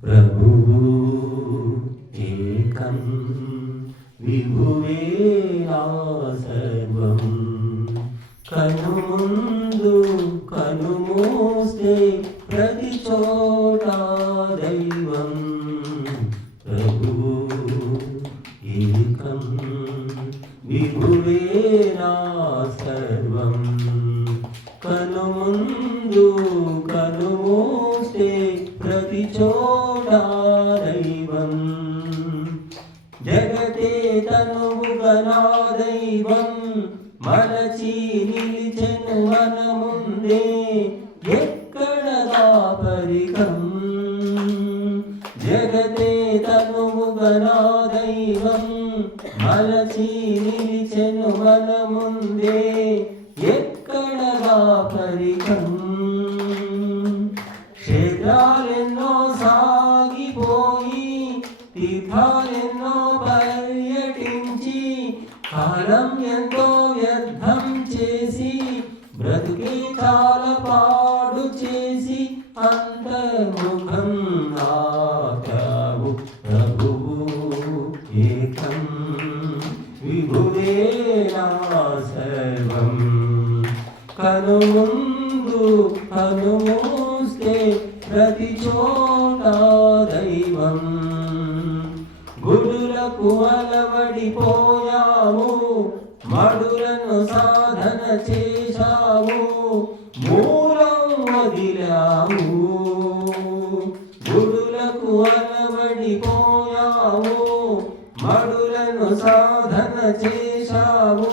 ప్రభువు ఏకం విభువే నా సర్వం కనుముందు కనుమూస్తే ప్రతి చోట దైవం ప్రభువు ఏకం విభువే నా సర్వం కనుముందు కనుమూస్తే ప్రతి చోట దైవం జగతే తనువుగా నా దైవం మలచి నిలిచెను మన ముందే ఎక్కడ దాపరికం జగతే తనువుగా నా దైవం మలచి నిలిచెను మన ముందే ఎక్కడ దాపరికం క్షేత్రాలెన్నో సాగిపోయి తీర్థాలెన్నో పర్యటించి కాలం ఎంతో వ్యర్థం చేసి బ్రతుకి చాలా పాడు చేసి అంతర్ముఖం ఆచావు ప్రభువు ఏకం విభువే నా సర్వం కనుముందు కనుమూస్తే ప్రతి చోట దైవం గుడులకు అలవడిపోయాము మడులను సాధన చేశాము మూలం వదిలాము గుడులకు అలవడిపోయాము మడులను సాధన చేశాము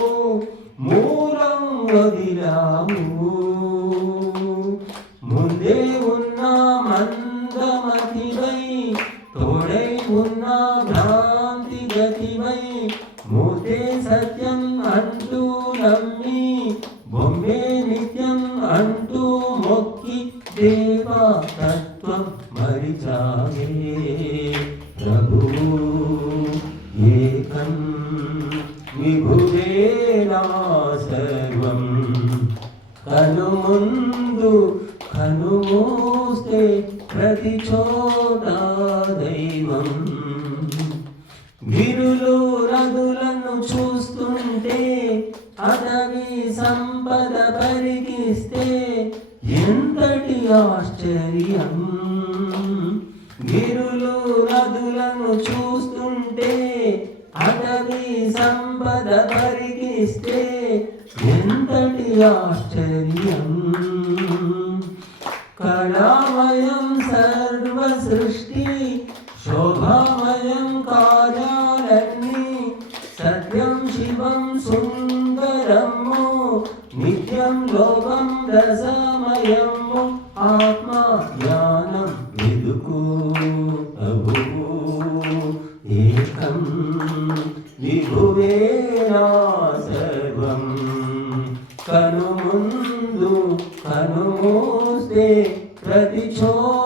మూలం వదిలాము ముందే ఉన్న మందమతివై తోడై ఉన్న భ్రాంతి గతివై మూతే సత్యం అంటూ నమ్మి బొమ్మే నిత్యం అంటూ మొక్కి దేవా తత్వం మరిచాగే ప్రభువు ఏకం విభువే నా సర్వం కనుముందు కనుమూస్తే ప్రతి చోట దైవం గిరులు రదులను చూస్తుంటే అడవి సంపద పరికిస్తే ఎంతటి ఆశ్చర్యం గిరులు రదులను చూస్తుంటే అడవి సంపద పరికిస్తే ఎంతటి ఆశ్చర్యం కళామయం సర్వ సృష్టి శోభామయం కార్యాలన్నీ సత్యం శివం సుందరము నిత్యం లోకం రసమయము ఆత్మ జ్ఞానం వెదుకు ప్రభువు ఏకం విభువే నా సర్వం కనుముందు కనుమూస్తే ప్రతి చోట